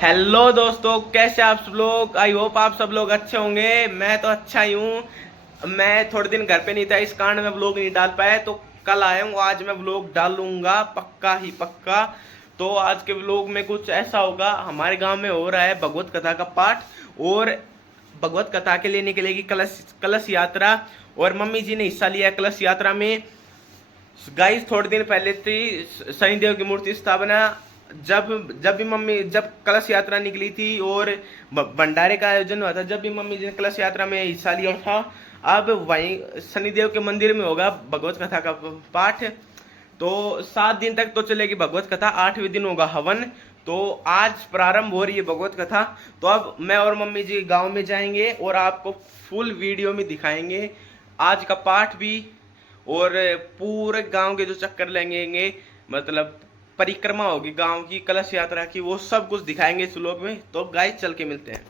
Hello दोस्तों, कैसे आप सब लोग। आई होप आप सब लोग अच्छे होंगे। मैं तो अच्छा ही हूँ। मैं थोड़े दिन घर पे नहीं था, इस कारण मैं व्लॉग नहीं डाल पाया, तो कल आया हूँ। आज मैं व्लॉग डालूंगा, पक्का ही पक्का। तो आज के व्लॉग में कुछ ऐसा होगा, हमारे गांव में हो रहा है भगवत कथा का पाठ, और भगवत कथा के लिए निकलेगी कलश कलश यात्रा। और मम्मी जी ने हिस्सा लिया है कलश यात्रा में। गाइस, थोड़े दिन पहले थी शनिदेव की मूर्ति स्थापना। जब जब भी मम्मी जब कलश यात्रा निकली थी और भंडारे का आयोजन हुआ था, जब भी मम्मी जी ने कलश यात्रा में हिस्सा लिया था। अब वहीं शनिदेव के मंदिर में होगा भगवत कथा का पाठ। तो 7 दिन तक तो चलेगी भगवत कथा, 8वें दिन होगा हवन। तो आज प्रारंभ हो रही है भगवत कथा। तो अब मैं और मम्मी जी गांव में जाएंगे और आपको फुल वीडियो में दिखाएंगे आज का पाठ भी। और पूरे गांव के जो चक्कर लेंगे, मतलब परिक्रमा होगी गांव की कलश यात्रा की, वो सब कुछ दिखाएंगे इस व्लॉग में। तो गाइस, चल के मिलते हैं।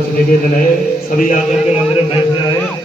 बस निवेदन है, सभी आकर के मंदिर में बैठ जाए।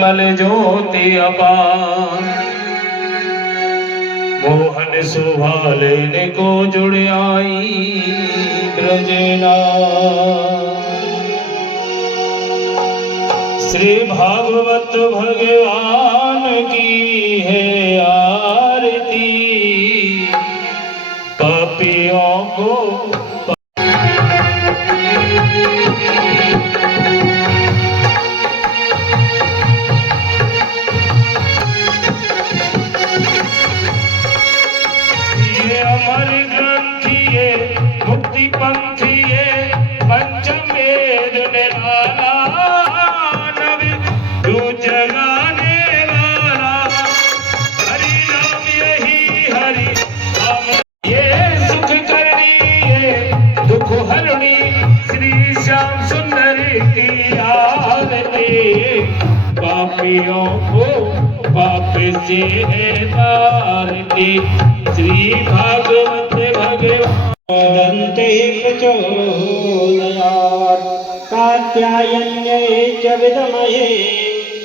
मल ज्योति अपार मोहन शोभा लेने को जुड़ आई ब्रजना। श्री भागवत भगवान की है आरती, पापियों को अमर ग्रंथिये मुक्ति पंथिये पंचम वेद निराला नवि तू जगाने वाला हरि नाम यही हरि नाम ये सुख करनी ये दुख हरणी श्री श्याम सुंदर की आरती। पापियों को पाप से है तारती, श्री भागवत भगवान प्रचोदयात् कात्यायन्यै च विद्महे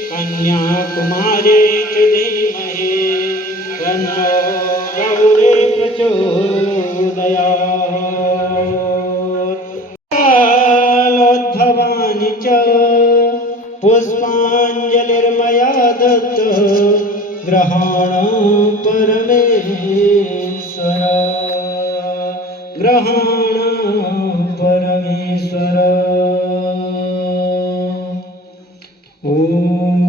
कन्याकुमारी च धीमहि तन्नो गौरी प्रचोदयात्। कालोद्भवानि च पुष्पाञ्जलिर्मया दत्त ग्रहण परमेश्वर ग्रहण परमेश्वर। ओम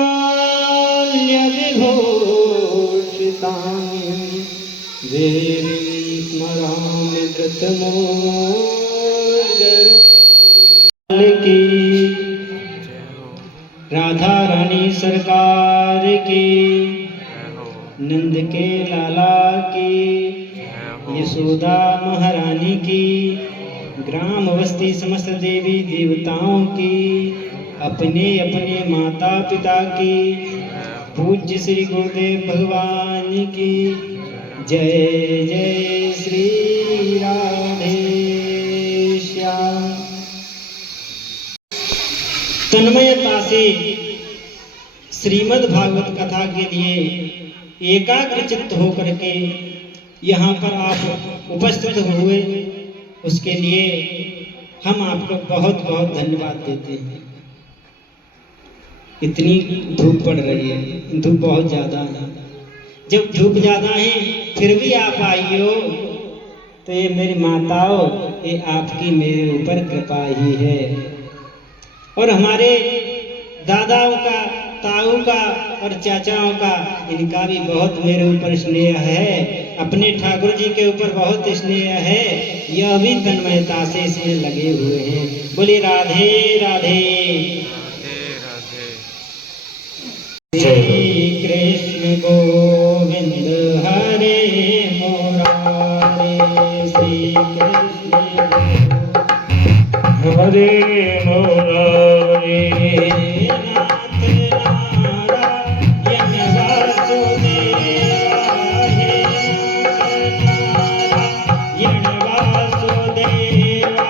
आभरणमाल्य विभूषितानि देवीं स्मरामि धृतमोदर की। राधा रानी सरकार की, नंद के लाला की, यशोदा महारानी की, ग्राम बस्ती समस्त देवी देवताओं की, अपने अपने माता पिता की, पूज्य श्री गुरुदेव भगवान की जय जय श्री राधे श्याम। तन्मयता से श्रीमद् भागवत कथा के लिए एकाग्र चित्त होकर के यहाँ पर आप उपस्थित हुए, उसके लिए हम आपको बहुत बहुत धन्यवाद देते हैं। इतनी धूप पड़ रही है, धूप बहुत ज़्यादा है। जब धूप ज़्यादा है फिर भी आप आई हो, तो ये मेरी माताओं, ये आपकी मेरे ऊपर कृपा ही है। और हमारे दादाओं का, ताऊ का और चाचाओं का, इनका भी बहुत मेरे ऊपर स्नेह है, अपने ठाकुर जी के ऊपर बहुत स्नेह है। यह भी तन्मयता से इसमें लगे हुए हैं। बोलिए राधे राधे श्री कृष्ण गोविंद हरे मुरारे, श्री कृष्ण हरे मुरारे, नाथ नारायण वासुदेवा, हे नारायण वासुदेवा,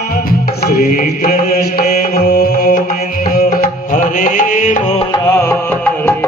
श्री कृष्ण गोविंद हरे मुरारे।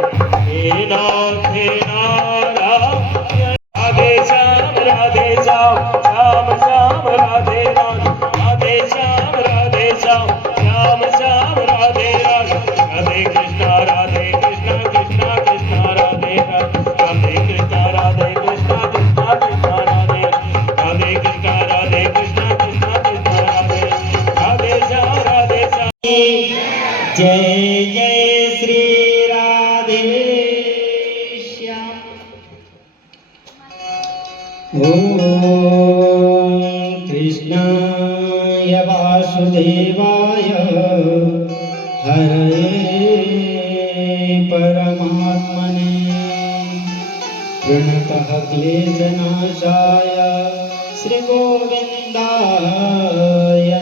कृष्णाय वासुदेवाय हरये परमात्मने प्रणतः क्लेशनाशाय श्री गोविन्दाय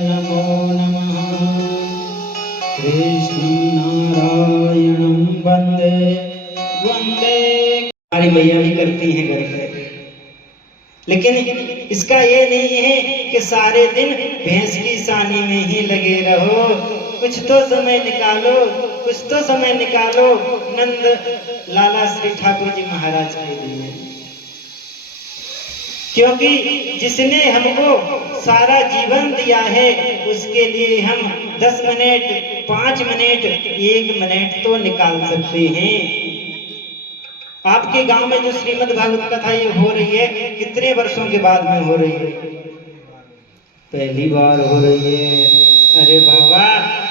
नमो नमः। कृष्णं नारायणं वन्दे वन्दे। हमारी मैया भी करती हैं घर पे, लेकिन इसका ये नहीं है कि सारे दिन भैंस की सानी में ही लगे रहो। कुछ तो समय निकालो, कुछ तो समय निकालो नंद लाला श्री ठाकुर जी महाराज के लिए, क्योंकि जिसने हमको सारा जीवन दिया है उसके लिए हम 10 मिनट, 5 मिनट, 1 मिनट तो निकाल सकते हैं। आपके गांव में जो श्रीमद् भागवत कथा ये हो रही है, कितने वर्षों के बाद में हो रही है? पहली बार हो रही है। अरे बाबा,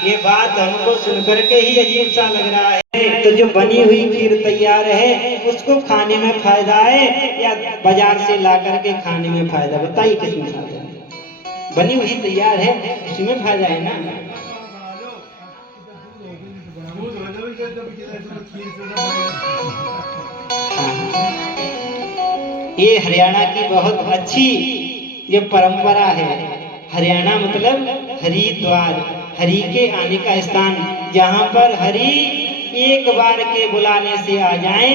ये बात हमको सुनकर के ही अजीब सा लग रहा है। तो जो बनी हुई खीर तैयार है उसको खाने में फायदा है या बाजार से ला करके खाने में फायदा? बताइए किसमें फायदा है? बनी हुई तैयार है उसमें फायदा है ना। ये हरियाणा की बहुत अच्छी ये परंपरा है। हरियाणा मतलब हरिद्वार, हरि के आने का स्थान, जहाँ पर हरि एक बार के बुलाने से आ जाएं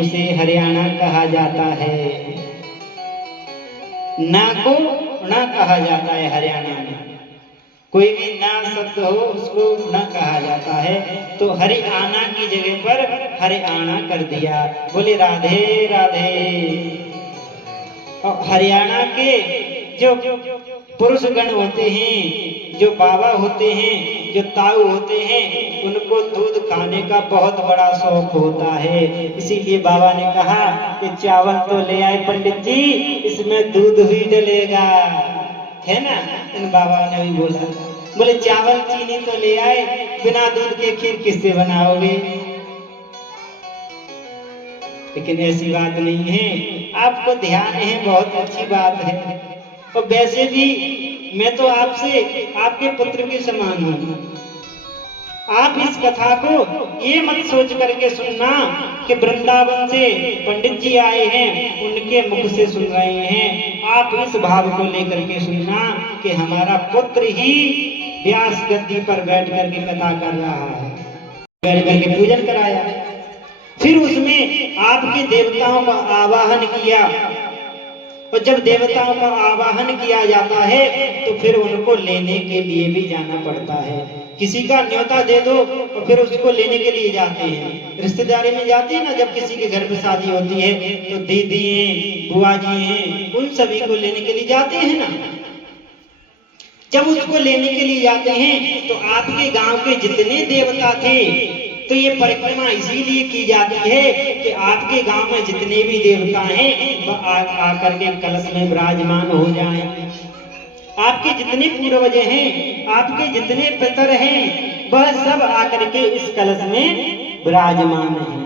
उसे हरियाणा कहा जाता है। ना को ना कहा जाता है हरियाणा में, कोई भी ना शब्द हो उसको ना कहा जाता है। तो हरियाणा की जगह पर हरियाणा कर दिया। बोले राधे राधे। और हरियाणा के जो पुरुष गण होते हैं, जो बाबा होते हैं, जो ताऊ होते हैं, उनको दूध खाने का बहुत बड़ा शौक होता है। इसीलिए बाबा ने कहा कि चावल तो ले आए पंडित जी, इसमें दूध भी डलेगा, है ना। इन बाबा ने भी बोला, बोले चावल चीनी तो ले आए, बिना दूध के खीर किससे बनाओगे? लेकिन ऐसी बात नहीं है, आपको ध्यान है, बहुत अच्छी बात है। और वैसे भी मैं तो आपसे आपके पुत्र के समान हूं। आप इस कथा को ये मत सोच करके सुनना कि वृंदावन से पंडित जी आए हैं उनके मुख से सुन रहे हैं। आप इस भाव को लेकर के सुनना कि हमारा पुत्र ही व्यास गद्दी पर बैठ करके कथा कर रहा है, बैठ करके पूजन कराया। फिर उसमें आपके देवताओं का आवाहन किया, और जब देवताओं का आवाहन किया जाता है तो फिर उनको लेने के लिए भी जाना पड़ता है। किसी का न्योता दे दो और फिर उसको लेने के लिए जाते हैं। रिश्तेदारी में जाते हैं ना, जब किसी के घर पे शादी होती है तो दीदी हैं, बुआ जी हैं, उन सभी को लेने के लिए जाते हैं ना। जब उसको लेने के लिए जाते हैं तो आपके गांव के जितने देवता थे, तो ये परिक्रमा इसीलिए की जाती है कि आपके गांव में जितने भी देवता हैं वह आकर के कलश में विराजमान हो जाएं। आपके जितने पूर्वज हैं, आपके जितने पितर हैं, वह सब आकर के इस कलश में विराजमान हैं।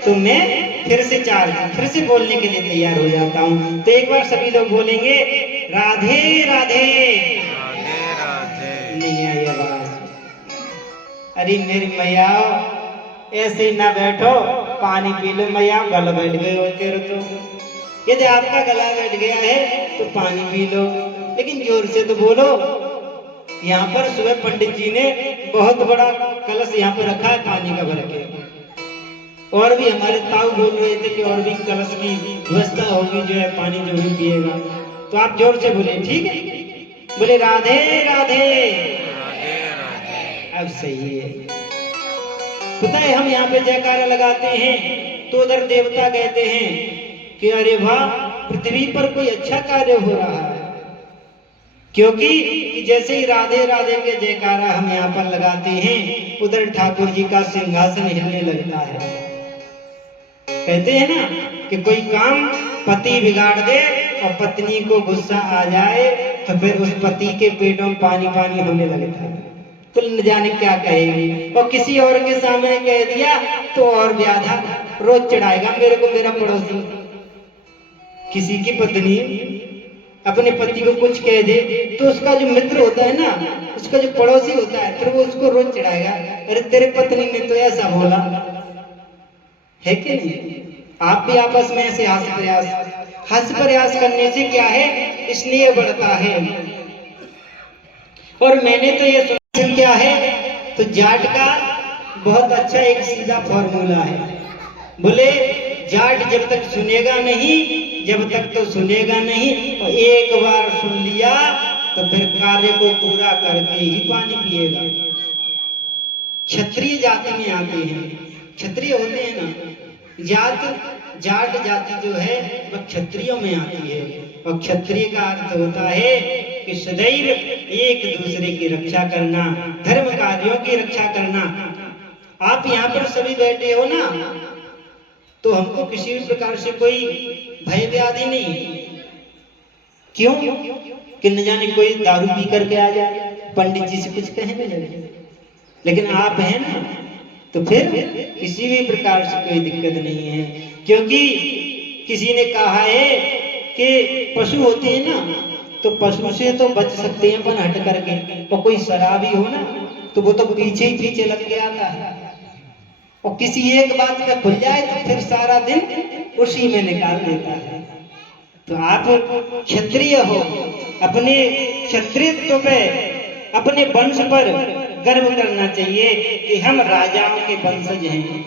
तो मैं फिर से बोलने के लिए तैयार हो जाता हूँ। तो एक बार सभी लोग बोलेंगे राधे राधे। राधे राधे। नहीं आई आवाज। अरे मेरी मैया, ऐसे ही ना बैठो, पानी पी लो मैया, गला बैठ गए हो तेरे तो। यदि आपका गला बैठ गया है तो पानी पी लो, लेकिन जोर से तो बोलो। यहाँ पर सुबह पंडित जी ने बहुत बड़ा कलश यहाँ पर रखा है पानी का भर के, और भी हमारे ताऊ बोल रहे थे कि और भी कलश की व्यवस्था होगी, जो है पानी जो भी पिएगा। तो आप जोर से बोले, ठीक है? बोले राधे राधे। अब सही है। पता है, हम यहाँ पे जयकारा लगाते हैं तो उधर देवता कहते हैं कि अरे वाह, पृथ्वी पर कोई अच्छा कार्य हो रहा है। क्योंकि जैसे ही राधे राधे के जयकारा हम यहाँ पर लगाते हैं, उधर ठाकुर जी का सिंहासन हिलने लगता है। कहते हैं ना कि कोई काम पति बिगाड़ दे और पत्नी को गुस्सा आ जाए तो फिर उस पति के पेटों में पानी पानी होने लगता है, तो न जाने क्या कहेगी। और किसी और के सामने कह दिया तो और ज्यादा रोज चढ़ाएगा मेरे को मेरा पड़ोसी। किसी की पत्नी अपने पति को कुछ कह दे तो उसका जो मित्र होता है ना, उसका जो पड़ोसी होता है, फिर वो उसको रोज चिढ़ाएगा, अरे तेरे पत्नी ने तो ऐसा बोला है कि नहीं। आप भी आपस में ऐसे हंस प्रयास करने से क्या है, स्नेह बढ़ता है। और मैंने तो ये सुना क्या है, तो जाट का बहुत अच्छा एक सीधा फॉर्मूला है, बोले जाट जब तक सुनेगा नहीं, जब तक तो सुनेगा नहीं, और एक बार सुन लिया तो फिर कार्य को पूरा करके ही पानी पिएगा। क्षत्रिय जाति में आते हैं, क्षत्रिय होते हैं ना, जाट जाति जो है वह क्षत्रियों में आती है। और क्षत्रिय का अर्थ होता है कि सदैव एक दूसरे की रक्षा करना, धर्म कार्यों की रक्षा करना। आप यहाँ पर सभी बैठे हो ना, तो हमको किसी भी प्रकार से कोई भय व्याधि नहीं। क्यों कि न जाने कोई दारू पी करके आ जाए, पंडित जी से कुछ कहने लगे, लेकिन आप हैं ना, तो फिर किसी भी प्रकार से कोई दिक्कत नहीं है। क्योंकि किसी ने कहा है कि पशु होते हैं ना, तो पशु से तो बच सकते हैं अपन हट करके, और कोई शराबी हो ना तो वो तो पीछे ही पीछे लग के आता है, और किसी एक बात पे खुल जाए तो फिर सारा दिन उसी में निकाल देता है। तो आप क्षत्रिय हो, अपने क्षत्रियत्व पे, अपने वंश पर गर्व करना चाहिए कि हम राजाओं के वंशज हैं।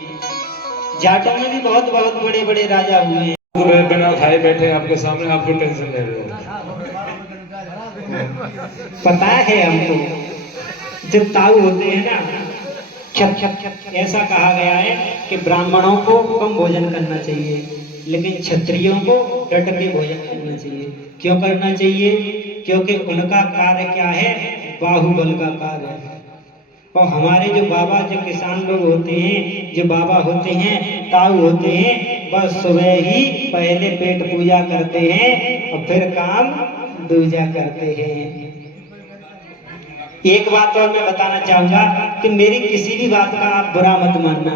जाटों में भी बहुत बहुत बड़े बड़े राजा हुए हैं। तो बिना खाए बैठे आपके सामने, आपको टेंशन ले रहे हो। पता है हमको, जब ताऊ होते हैं ना, ऐसा कहा गया है कि ब्राह्मणों को कम भोजन करना चाहिए, लेकिन क्षत्रियों को डट के भोजन करना चाहिए। क्यों करना चाहिए? क्योंकि उनका कार्य क्या है, बाहुबल का कार्य है। और हमारे जो बाबा, जो किसान लोग होते हैं, जो बाबा होते हैं, ताऊ होते हैं, बस सुबह ही पहले पेट पूजा करते हैं और फिर काम दूजा करते हैं। एक बात और मैं बताना चाहूंगा कि मेरी किसी भी बात का आप बुरा मत मानना,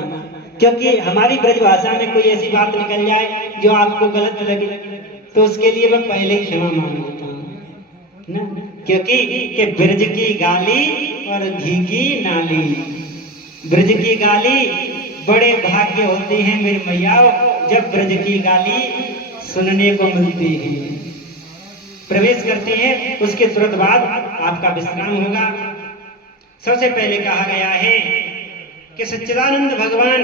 क्योंकि हमारी ब्रजभाषा में कोई ऐसी बात निकल जाए जो आपको गलत लगे, तो उसके लिए मैं पहले ही क्षमा मांग लेता हूँ ना। क्योंकि कि ब्रज की गाली और घी की नाली, ब्रज की गाली बड़े भाग्य होते हैं मेरी मैयाओं, जब ब्रज की गाली सुनने को मिलती है। प्रवेश करते हैं, उसके तुरंत बाद आपका विश्राम होगा। सबसे पहले कहा गया है कि सच्चिदानंद भगवान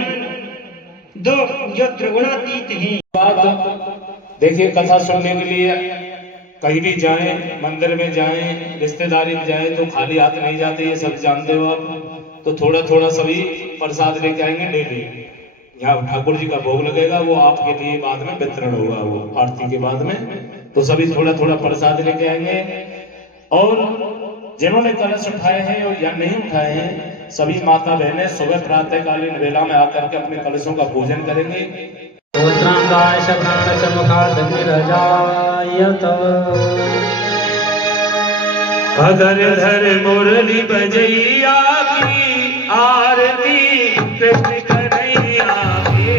दो जो त्रिगुणातीत हैं। बात देखिए, कथा सुनने के लिए कहीं भी जाएं, मंदिर में जाएं, रिश्तेदारी में जाएं, तो खाली हाथ नहीं जाते, ये सब जानते हो आप। तो थोड़ा थोड़ा सभी प्रसाद लेके आएंगे डेली। यहाँ ठाकुर जी का भोग लगेगा, वो आपके लिए बाद में वितरण होगा, वो आरती के बाद में। तो सभी थोड़ा थोड़ा प्रसाद लेके आएंगे। और जिन्होंने कलश उठाए हैं और या नहीं उठाए हैं, सभी माता बहनें सुबह प्रातःकालीन वेला में आकर के अपने कलशों का पूजन करेंगे। अगर धर मुरली बजैया की आरती कृष्ण कन्हैया की,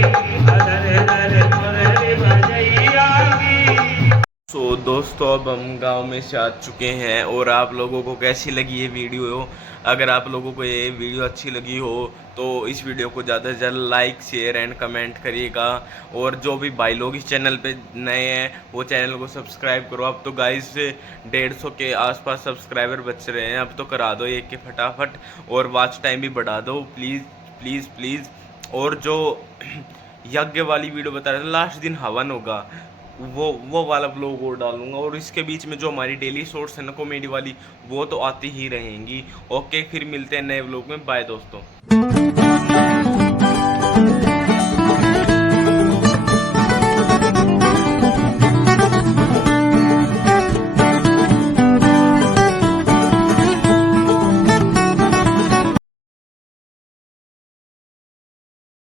अगर धर मुरली बजैया की। तो दोस्तों, अब हम गांव में से आ चुके हैं, और आप लोगों को कैसी लगी ये वीडियो? अगर आप लोगों को ये वीडियो अच्छी लगी हो तो इस वीडियो को ज़्यादा से ज़्यादा लाइक, शेयर एंड कमेंट करिएगा। और जो भी भाई लोग इस चैनल पे नए हैं वो चैनल को सब्सक्राइब करो। अब तो गाइस 150 के आसपास सब्सक्राइबर बच रहे हैं, अब तो करा दो एक के फटाफट, और वॉच टाइम भी बढ़ा दो प्लीज़ प्लीज़ प्लीज़। और जो यज्ञ वाली वीडियो बता रहे थे, लास्ट दिन हवन होगा, वो वाला ब्लॉग और डालूंगा। और इसके बीच में जो हमारी डेली शॉर्ट्स है ना कॉमेडी वाली, वो तो आती ही रहेंगी। ओके, फिर मिलते हैं नए ब्लॉग में। बाय दोस्तों।